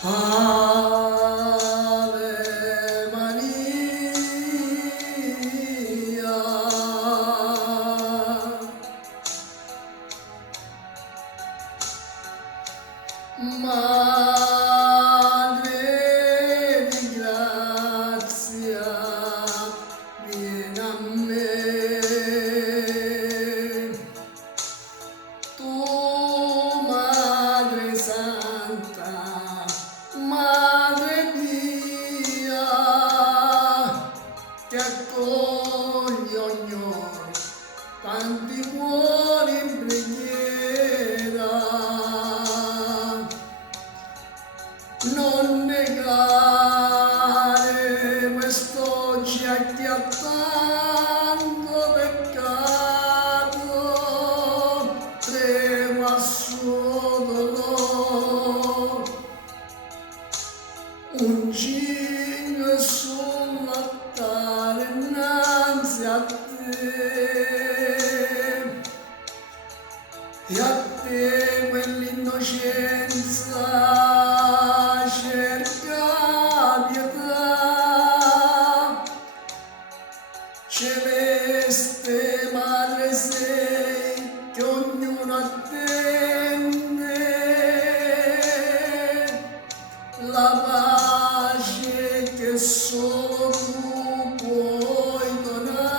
Ave Maria, Madre di grazia, vieni a me. Tu, Madre Santa, Madre mia, che accoglie ognor tanti cuori in preghiera. Non negare quest'oggi a chi ha tanto peccato, prego al suo dolore, un cigno sull'altare innanzi a te, e a te quell'innocenza cerca pietà, celeste Madre sei che ognuno attende, la pace che solo tu puoi donare.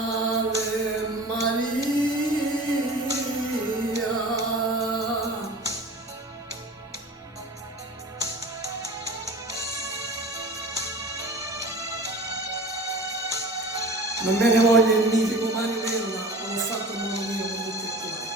Ave Maria. Non me ne voglia il mitico Mario Vella, l'ho fatto in modo mio con tutto il cuore.